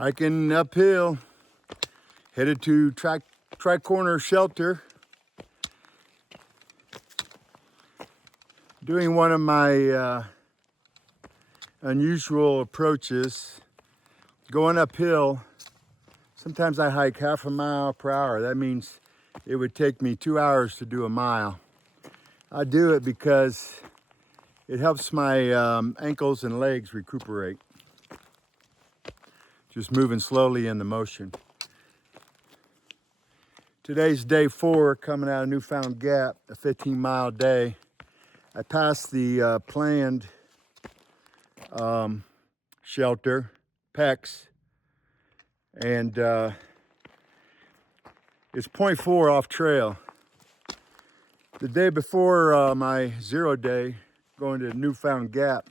Hiking uphill, headed to Tri-Corner Shelter. Doing one of my unusual approaches, going uphill. Sometimes I hike half a mile per hour. That means it would take me 2 hours to do a mile. I do it because it helps my ankles and legs recuperate. Just moving slowly in the motion. Today's day 4, coming out of Newfound Gap, a 15-mile day. I passed the planned shelter, PEX, and it's 0.4 off trail. The day before my 0 day, going to Newfound Gap,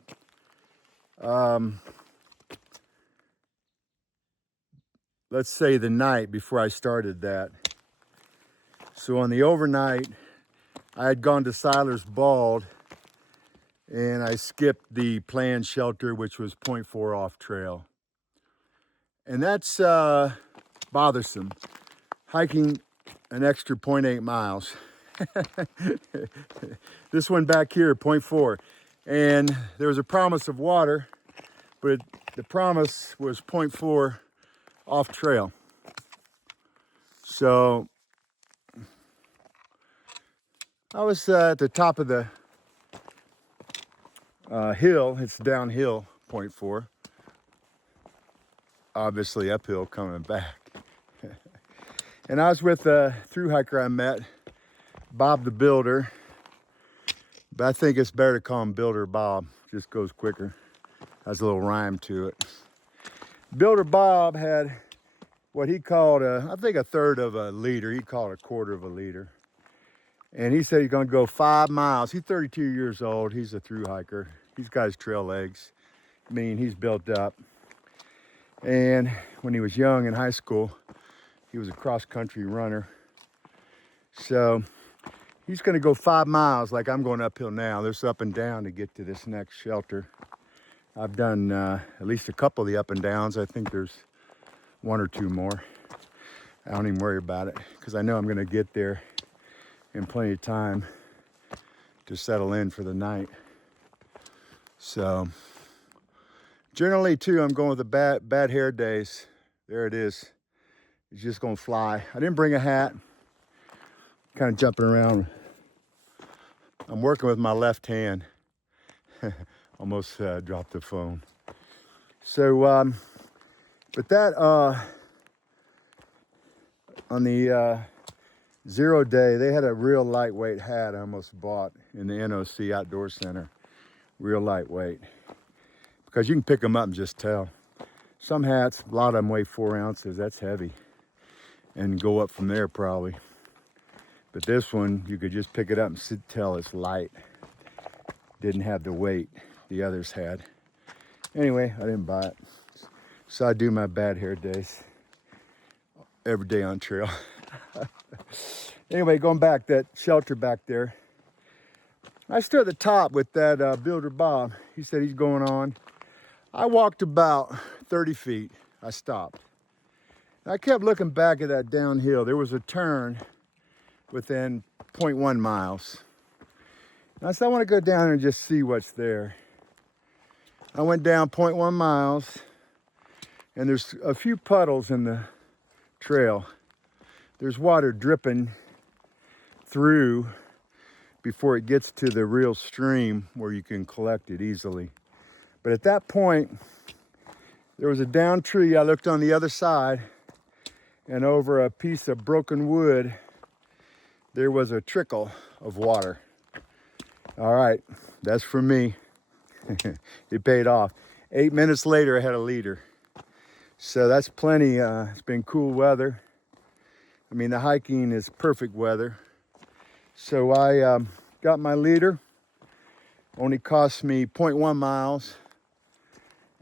let's say the night before I started that. So on the overnight, I had gone to Siler's Bald and I skipped the planned shelter, which was 0.4 off trail. And that's bothersome. Hiking an extra 0.8 miles. This one back here, 0.4. And there was a promise of water, but the promise was 0.4 off trail. So I was at the top of the hill. It's downhill, 0.4. Obviously uphill coming back. And I was with a thru hiker I met, Bob the Builder. But I think it's better to call him Builder Bob. Just goes quicker. Has a little rhyme to it. Builder Bob had what he called, I think, a third of a liter. He called it a quarter of a liter. And he said he's going to go 5 miles. He's 32 years old. He's a thru hiker. He's got his trail legs. I mean, he's built up. And when he was young in high school, he was a cross-country runner. So he's going to go 5 miles like I'm going uphill now. There's up and down to get to this next shelter. I've done at least a couple of the up and downs. I think there's 1 or 2 more. I don't even worry about it because I know I'm going to get there in plenty of time to settle in for the night. So generally too, I'm going with the bad hair days. There it is. It's just going to fly. I didn't bring a hat. Kind of jumping around. I'm working with my left hand. Almost dropped the phone. So, but that on the 0 day, they had a real lightweight hat I almost bought in the NOC Outdoor Center. Real lightweight. Because you can pick them up and just tell. Some hats, a lot of them weigh 4 ounces. That's heavy. And go up from there probably. But this one, you could just pick it up and tell it's light. Didn't have the weight the others had. Anyway, I didn't buy it. So I do my bad hair days. Every day on trail. Anyway, going back, that shelter back there. I stood at the top with that Builder Bob. He said he's going on. I walked about 30 feet. I stopped. I kept looking back at that downhill. There was a turn within 0.1 miles. And I said, I want to go down and just see what's there. I went down 0.1 miles, and there's a few puddles in the trail. There's water dripping through before it gets to the real stream where you can collect it easily. But at that point, there was a downed tree. I looked on the other side, and over a piece of broken wood, there was a trickle of water. All right, that's for me. It paid off. 8 minutes later, I had a liter. So that's plenty. It's been cool weather. I mean, the hiking is perfect weather. So I got my liter. Only cost me 0.1 miles.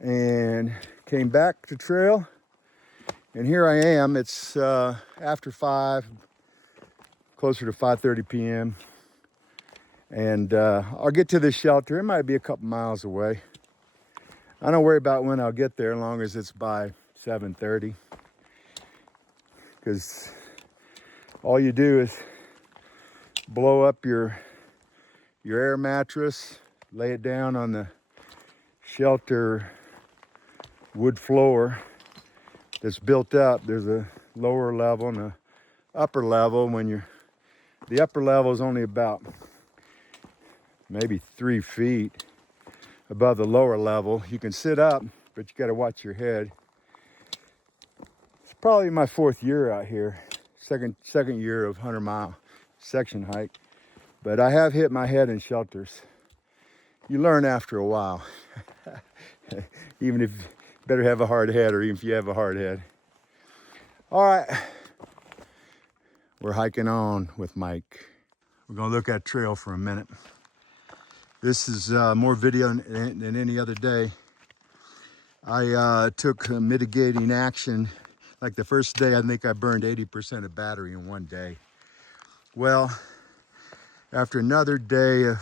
And came back to trail. And here I am. It's after 5, closer to 5:30 p.m. And I'll get to this shelter. It might be a couple miles away. I don't worry about when I'll get there as long as it's by 7:30, because all you do is blow up your air mattress, lay it down on the shelter wood floor that's built up. There's a lower level and a upper level. The upper level is only about maybe 3 feet above the lower level. You can sit up, but you got to watch your head. It's probably my 4th year out here, second year of 100-mile section hike, but I have hit my head in shelters. You learn after a while, even if you better have a hard head, or even if you have a hard head. All right, we're hiking on with Mike. We're gonna look at trail for a minute. This is more video than any other day. I took mitigating action. Like the first day, I think I burned 80% of battery in one day. Well, after another day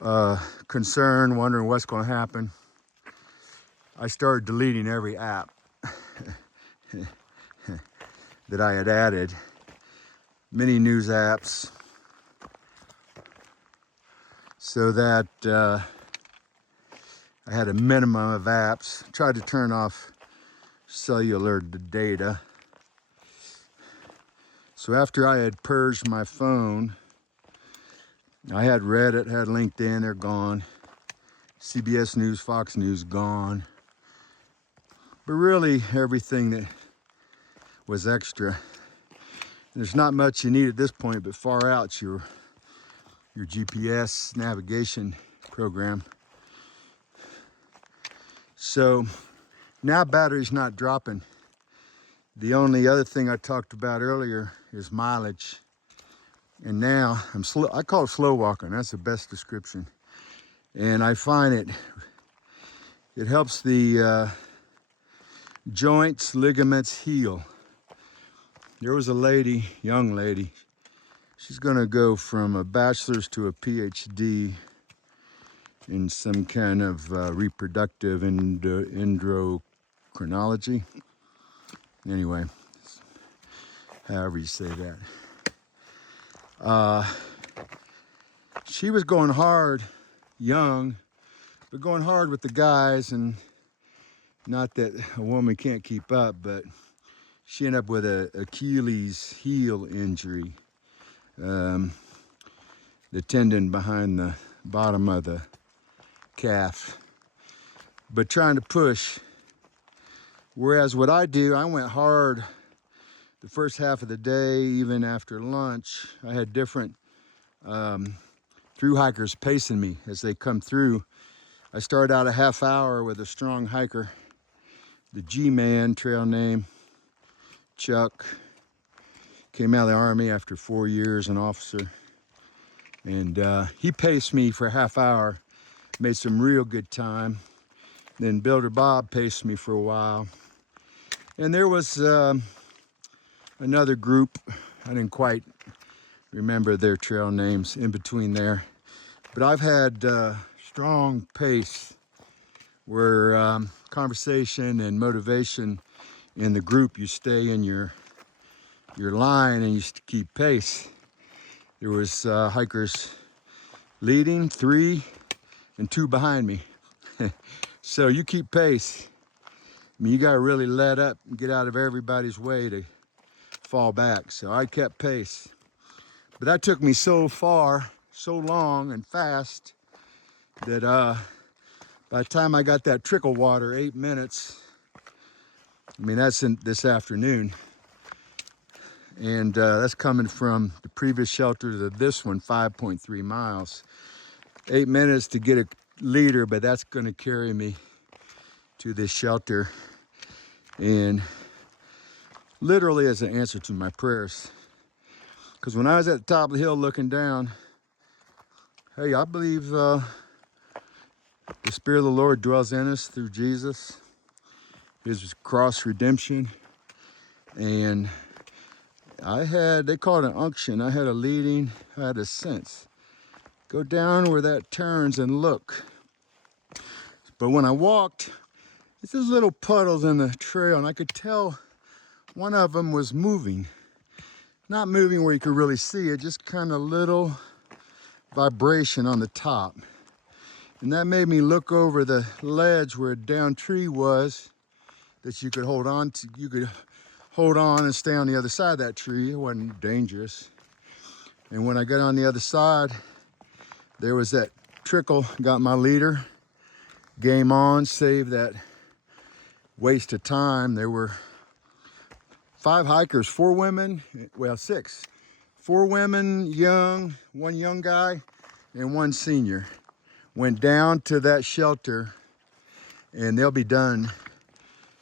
of concern, wondering what's gonna happen, I started deleting every app that I had added. Many news apps, so that I had a minimum of apps. Tried to turn off cellular data. So after I had purged my phone, I had Reddit, had LinkedIn, they're gone. CBS News, Fox News, gone. But really everything that was extra. There's not much you need at this point, but far out's your GPS navigation program. So now battery's not dropping. The only other thing I talked about earlier is mileage. And now I call it slow walking. That's the best description. And I find it helps the joints, ligaments heal. There was a lady, young lady, she's gonna go from a bachelor's to a PhD in some kind of reproductive endocrinology. Anyway, however you say that. She was going hard, young, but going hard with the guys, and not that a woman can't keep up, but she ended up with a Achilles heel injury. The tendon behind the bottom of the calf, but trying to push. Whereas what I do, I went hard the first half of the day, even after lunch. I had different through hikers pacing me as they come through. I started out a half hour with a strong hiker, the G-Man, trail name, Chuck. Came out of the Army after 4 years, an officer. And he paced me for a half hour, made some real good time. Then Builder Bob paced me for a while. And there was another group, I didn't quite remember their trail names in between there. But I've had strong pace where conversation and motivation in the group, you stay in your line and you keep pace. There was hikers leading, 3 and 2 behind me. So you keep pace. I mean, you gotta really let up and get out of everybody's way to fall back. So I kept pace. But that took me so far, so long and fast, that by the time I got that trickle water, 8 minutes, I mean, that's in this afternoon. And that's coming from the previous shelter to this one, 5.3 miles. 8 minutes to get a liter, but that's gonna carry me to this shelter. And literally as an answer to my prayers. Because when I was at the top of the hill looking down, hey, I believe the Spirit of the Lord dwells in us through Jesus, his cross redemption. And they call it an unction. I had a leading, I had a sense. Go down where that turns and look. But when I walked, It's these little puddles in the trail, and I could tell one of them was moving. Not moving where you could really see it, just kind of little vibration on the top. And that made me look over the ledge where a down tree was that you could hold on to. You could hold on and stay on the other side of that tree. It wasn't dangerous. And when I got on the other side, there was that trickle, got my leader, game on, saved that waste of time. There were 5 hikers, 4 women, well 6. 4 women, young, 1 young guy, and 1 senior. Went down to that shelter, and they'll be done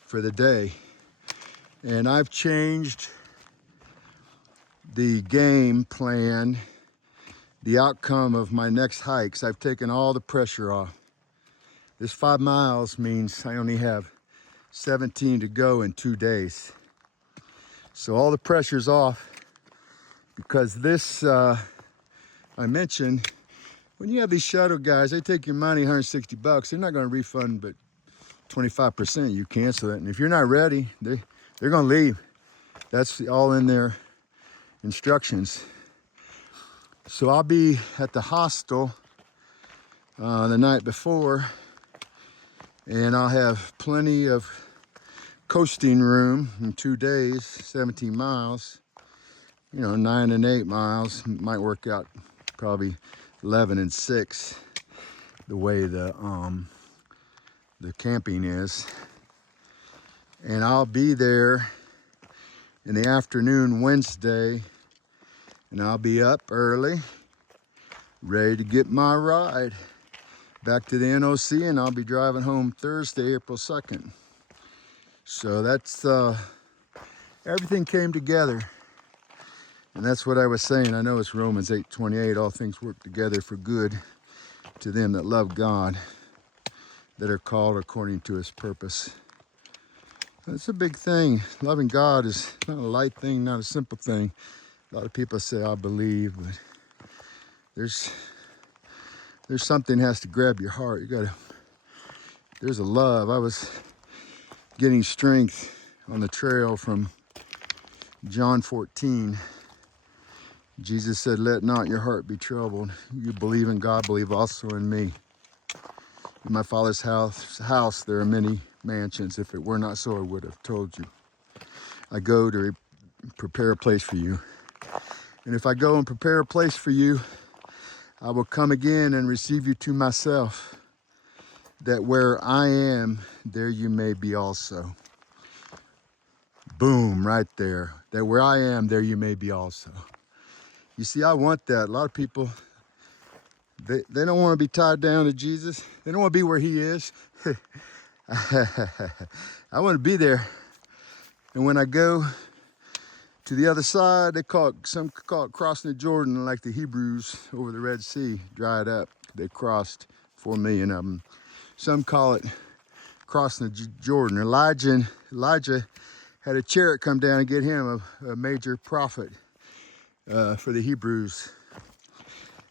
for the day. And I've changed the game plan, the outcome of my next hikes. I've taken all the pressure off. This 5 miles means I only have 17 to go in 2 days. So all the pressure's off, because this, I mentioned, when you have these shuttle guys, they take your money, 160 bucks. They're not going to refund but 25%. You cancel it. And if you're not ready, they're going to leave. That's all in their instructions. So I'll be at the hostel the night before, and I'll have plenty of coasting room in 2 days, 17 miles. You know, 9 and 8 miles might work out probably 11 and 6, the way the camping is. And I'll be there in the afternoon Wednesday, and I'll be up early, ready to get my ride back to the NOC, and I'll be driving home Thursday, April 2nd. So that's, everything came together. And that's what I was saying. I know it's Romans 8:28, all things work together for good to them that love God, that are called according to his purpose. That's a big thing. Loving God is not a light thing, not a simple thing. A lot of people say, I believe, but there's something has to grab your heart. There's a love. I was getting strength on the trail from John 14. Jesus said, let not your heart be troubled. You believe in God, believe also in me. In my Father's house there are many mansions. If it were not so, I would have told you. I go to prepare a place for you. And if I go and prepare a place for you, I will come again and receive you to myself, that where I am, there you may be also. Boom, right there. That where I am, there you may be also. You see, I want that. A lot of people, they don't want to be tied down to Jesus. They don't want to be where he is. I want to be there. And when I go to the other side, some call it crossing the Jordan, like the Hebrews over the Red Sea, dried up. They crossed, 4 million of them. Some call it crossing the Jordan. Elijah had a chariot come down and get him, a major prophet for the Hebrews.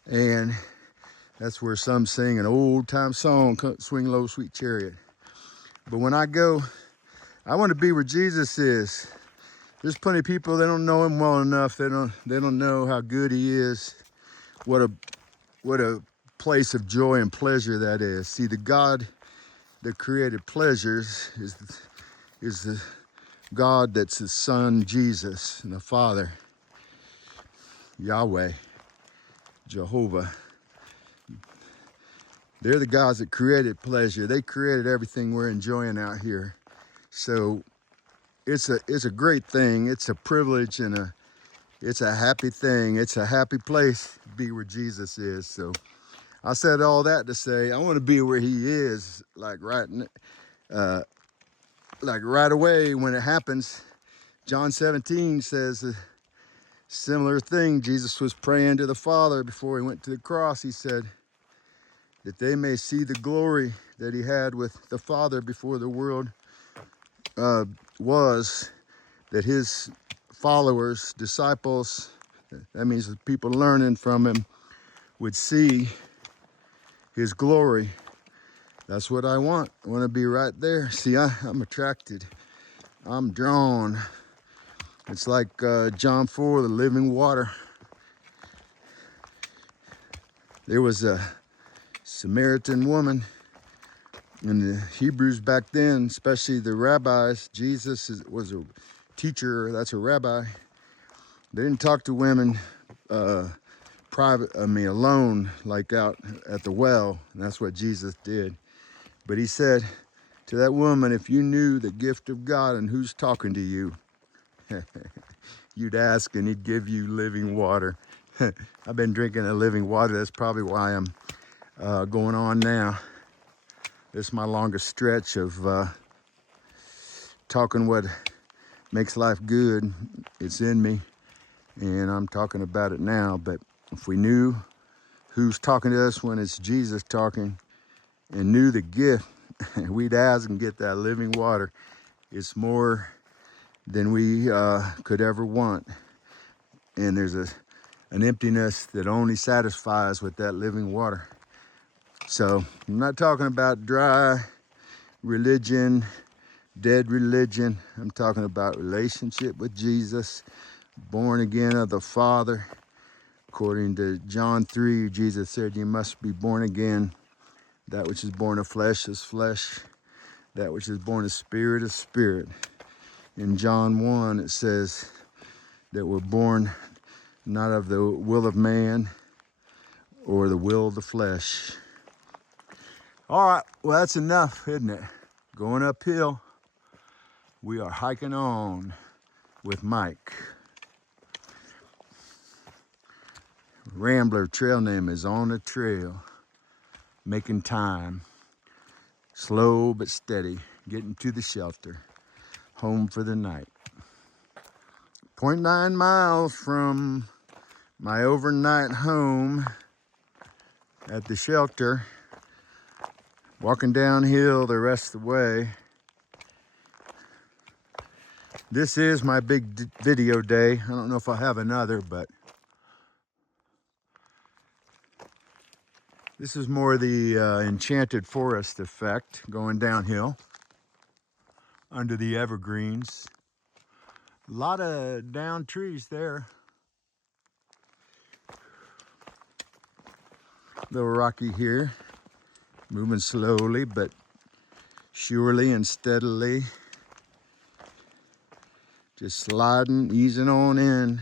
And that's where some sing an old time song, Swing Low, Sweet Chariot. But when I go, I want to be where Jesus is. There's plenty of people, they don't know him well enough. They don't know how good he is. What a place of joy and pleasure that is. See, the God that created pleasures is the God that's his son, Jesus, and the Father, Yahweh, Jehovah. They're the gods that created pleasure. They created everything we're enjoying out here. So it's a great thing. It's a privilege, and it's a happy thing. It's a happy place to be where Jesus is. So I said all that to say I want to be where he is, like right away when it happens. John 17 says a similar thing. Jesus was praying to the Father before he went to the cross. He said that they may see the glory that he had with the Father before the world was, that his followers, disciples, that means the people learning from him, would see his glory. That's what I want. I want to be right there. See, I'm attracted. I'm drawn. It's like John 4, the living water. There was a Samaritan woman, and the Hebrews back then, especially the rabbis, Jesus was a teacher, that's a rabbi. They didn't talk to women alone, like out at the well, and that's what Jesus did. But he said to that woman, if you knew the gift of God and who's talking to you, you'd ask and he'd give you living water. I've been drinking a living water. That's probably why I'm going on now. This is my longest stretch of talking what makes life good. It's in me, and I'm talking about it now. But if we knew who's talking to us when it's Jesus talking, and knew the gift, we'd ask and get that living water. It's more than we could ever want. And there's an emptiness that only satisfies with that living water. So I'm not talking about dry religion, dead religion. I'm talking about relationship with Jesus, born again of the Father. According to John 3, Jesus said, you must be born again. That which is born of flesh is flesh. That which is born of spirit is spirit. In John 1, it says that we're born not of the will of man or the will of the flesh. All right, well, that's enough, isn't it? Going uphill, we are hiking on with Mike. Rambler trail name is On the Trail. Making time, slow but steady, getting to the shelter, home for the night. 0.9 miles from my overnight home at the shelter, walking downhill the rest of the way. This is my big video day. I don't know if I'll have another, but this is more the enchanted forest effect, going downhill under the evergreens. A lot of down trees there. A little rocky here, moving slowly but surely and steadily. Just sliding, easing on in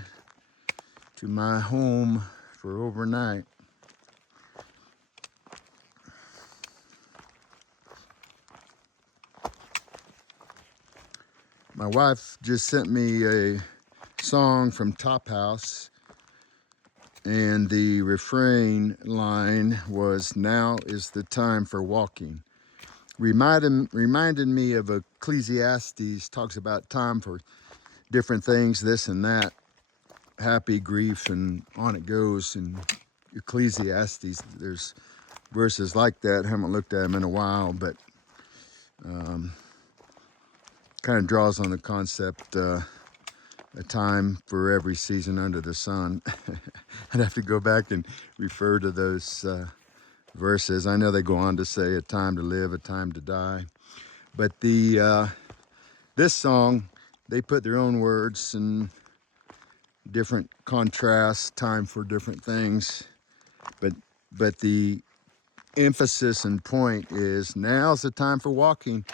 to my home for overnight. My wife just sent me a song from Top House, and the refrain line was, now is the time for walking. Reminded me of Ecclesiastes, talks about time for different things, this and that, happy, grief, and on it goes. In Ecclesiastes, there's verses like that. Haven't looked at them in a while, but kind of draws on the concept, a time for every season under the sun. I'd have to go back and refer to those verses. I know they go on to say a time to live, a time to die. But this song, they put their own words and different contrasts, time for different things. But the emphasis and point is, now's the time for walking.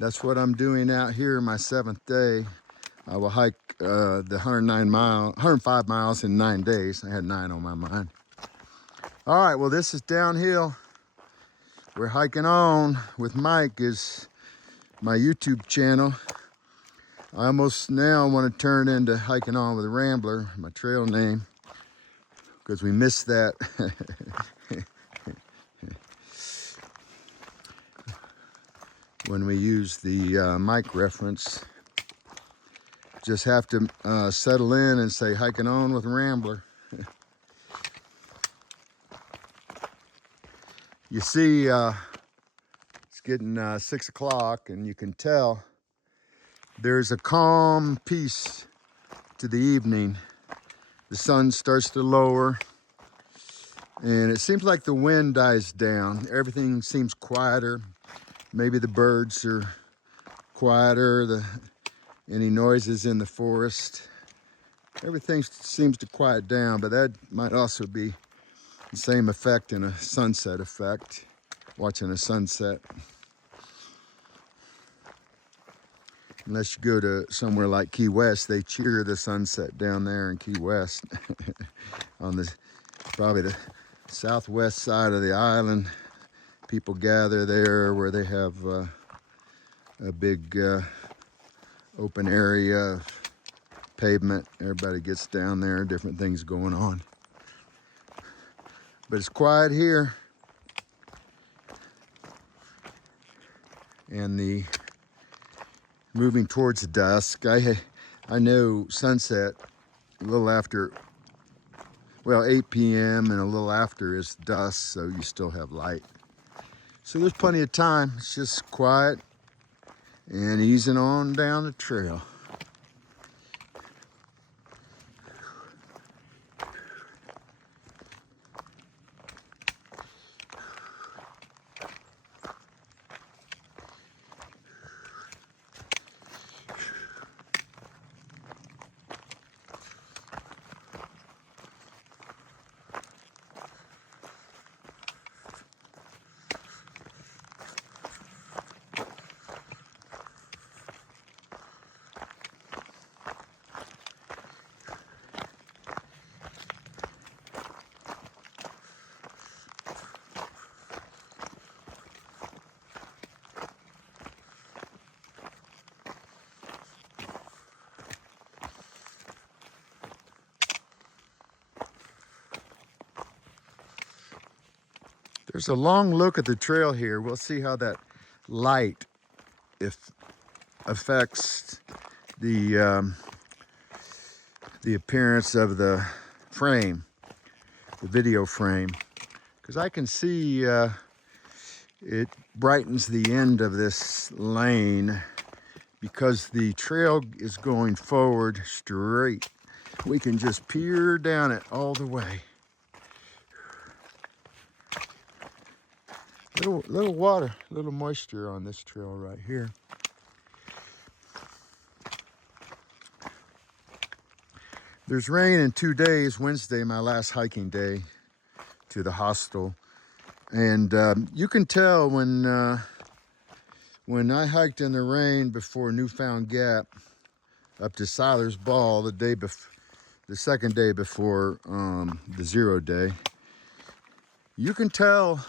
That's what I'm doing out here, my 7th day. I will hike the 105 miles in 9 days. I had 9 on my mind. All right, well, this is downhill. We're hiking on with Mike is my YouTube channel. I almost now want to turn into hiking on with Rambler, my trail name, because we missed that. When we use the mic reference. Just have to settle in and say hiking on with Rambler. You see, it's getting 6 o'clock, and you can tell there's a calm peace to the evening. The sun starts to lower, and it seems like the wind dies down. Everything seems quieter. maybe the birds are quieter, any noises in the forest. Everything seems to quiet down, but that might also be the same effect in a sunset effect, watching a sunset. Unless you go to somewhere like Key West, they cheer the sunset down there in Key West. On the probably the southwest side of the island, people gather there where they have a big open area of pavement. Everybody gets down there, different things going on. But it's quiet here. And the moving towards dusk, I know sunset a little after, well, 8 p.m. and a little after is dusk, so you still have light. So there's plenty of time. It's just quiet and easing on down the trail. There's a long look at the trail here. We'll see how that light affects the appearance of the frame, the video frame, because I can see it brightens the end of this lane because the trail is going forward straight. We can just peer down it all the way. Little water, little moisture on this trail right here. There's rain in 2 days. Wednesday, my last hiking day to the hostel. And you can tell when I hiked in the rain before Newfound Gap up to Siler's Ball the second day before the 0 day, you can tell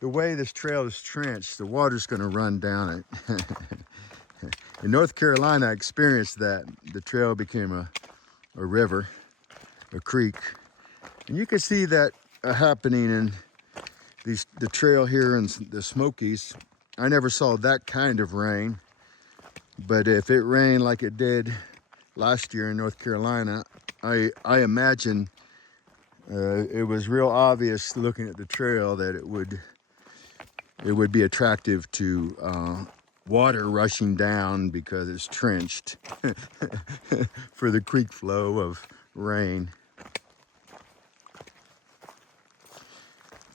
the way this trail is trenched, the water's going to run down it. In North Carolina, I experienced that. The trail became a river, a creek. And you can see that happening in the trail here in the Smokies. I never saw that kind of rain, but if it rained like it did last year in North Carolina, I imagine it was real obvious looking at the trail that it would be attractive to water rushing down because it's trenched for the creek flow of rain.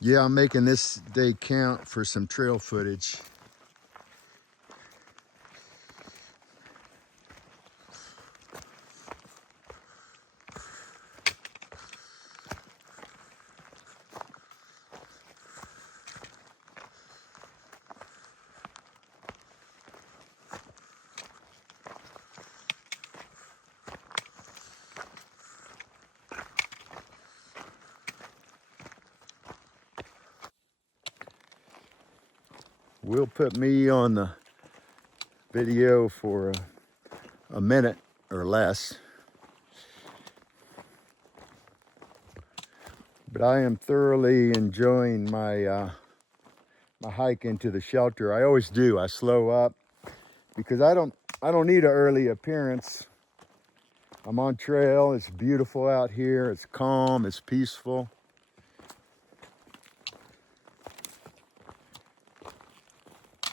Yeah, I'm making this day count for some trail footage. Will put me on the video for a minute or less. But I am thoroughly enjoying my hike into the shelter. I always do. I slow up because I don't need an early appearance. I'm on trail. It's beautiful out here. It's calm. It's peaceful.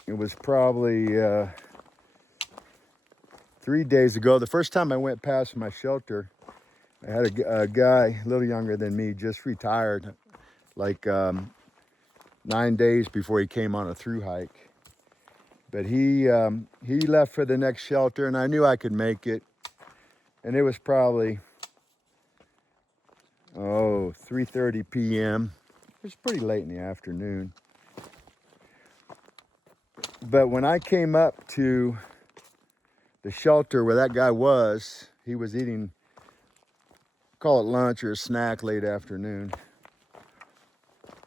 It was probably 3 days ago. The first time I went past my shelter, I had a guy a little younger than me, just retired, like 9 days before he came on a through hike. But he left for the next shelter, and I knew I could make it. And it was probably 3:30 p.m. It was pretty late in the afternoon. But when I came up to the shelter where that guy was, he was eating, call it lunch or a snack, late afternoon.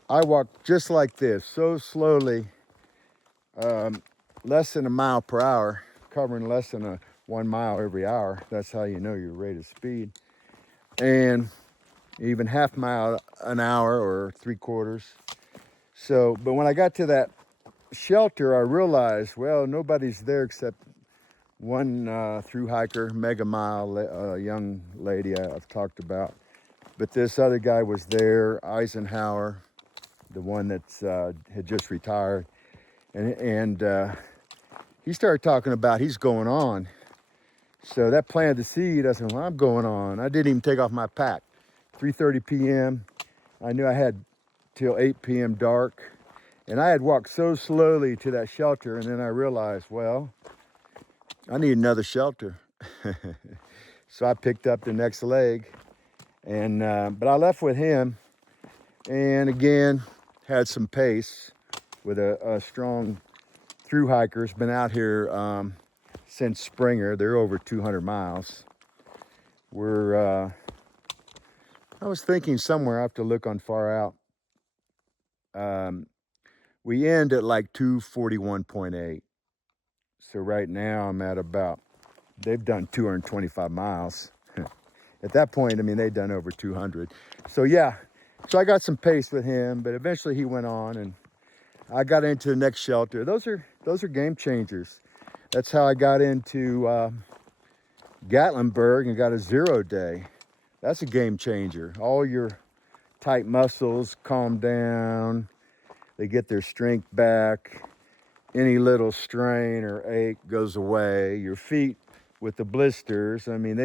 I walked just like this, so slowly, less than a mile per hour, covering less than 1 mile every hour. That's how you know your rate of speed. And even half mile an hour or 3/4. So, but when I got to that shelter, I realized, well, nobody's there except one through hiker, Mega Mile, young lady I've talked about. But this other guy was there, Eisenhower, the one that's had just retired. And he started talking about he's going on. So that planted the seed. I said, well, I'm going on. I didn't even take off my pack. 3:30 p.m. I knew I had till 8 p.m. dark. And I had walked so slowly to that shelter, and then I realized, well, I need another shelter. So I picked up the next leg, and but I left with him, and again, had some pace with a strong through hiker. Has been out here since Springer. They're over 200 miles. We're, I was thinking somewhere, I have to look on far out. We end at like 241.8. So right now I'm at about, they've done 225 miles. At that point, I mean, they've done over 200. So yeah, so I got some pace with him, but eventually he went on and I got into the next shelter. Those are game changers. That's how I got into Gatlinburg and got a 0 day. That's a game changer. All your tight muscles calm down. They get their strength back. Any little strain or ache goes away. Your feet with the blisters, I mean,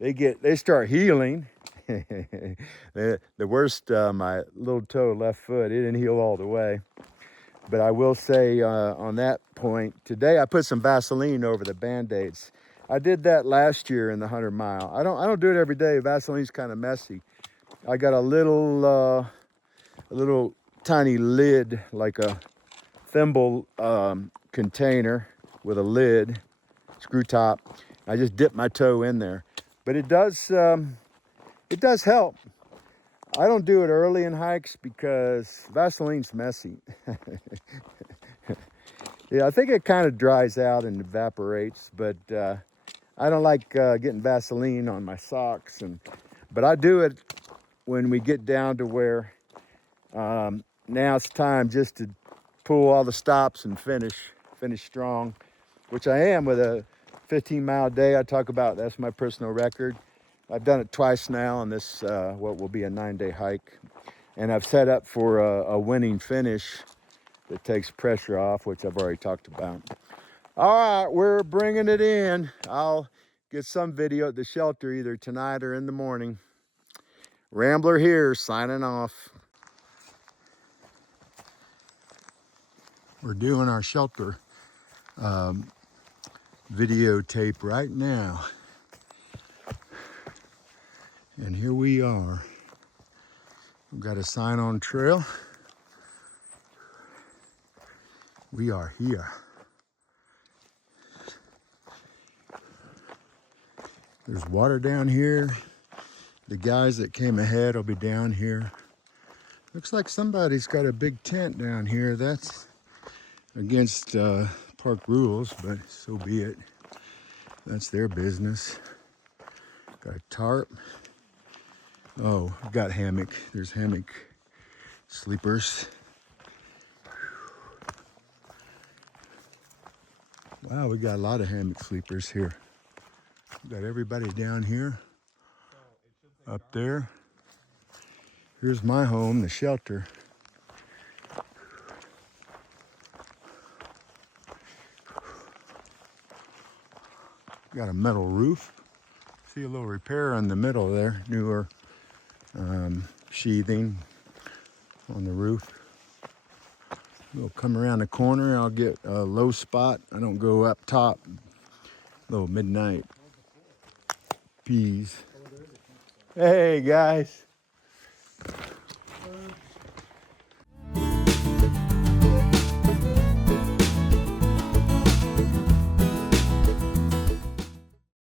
they start healing. The worst, my little toe, left foot, it didn't heal all the way. But I will say on that point, today I put some Vaseline over the Band-Aids. I did that last year in the 100 mile. I don't do it every day. Vaseline's kind of messy. I got a little tiny lid, like a thimble container with a lid, screw top. I just dip my toe in there, but it does help. I don't do it early in hikes because Vaseline's messy. Yeah, I think it kind of dries out and evaporates, but I don't like getting Vaseline on my socks. But I do it when we get down to where now it's time just to pull all the stops and finish strong, which I am with a 15-mile day. I talk about that's my personal record. I've done it twice now on this what will be a 9-day hike, and I've set up for a winning finish that takes pressure off, which I've already talked about. All right, we're bringing it in. I'll get some video at the shelter either tonight or in the morning. Rambler here, signing off. We're doing our shelter videotape right now. And here we are. We've got a sign on trail. We are here. There's water down here. The guys that came ahead will be down here. Looks like somebody's got a big tent down here. That's against park rules, but so be it. That's their business. Got a tarp. Oh, got hammock. There's hammock sleepers. Wow, we got a lot of hammock sleepers here. We got everybody down here, up there. Here's my home, the shelter. Got a metal roof. See a little repair in the middle there, newer sheathing on the roof. We'll come around the corner. I'll get a low spot. I don't go up top. Little midnight peas. Hey guys.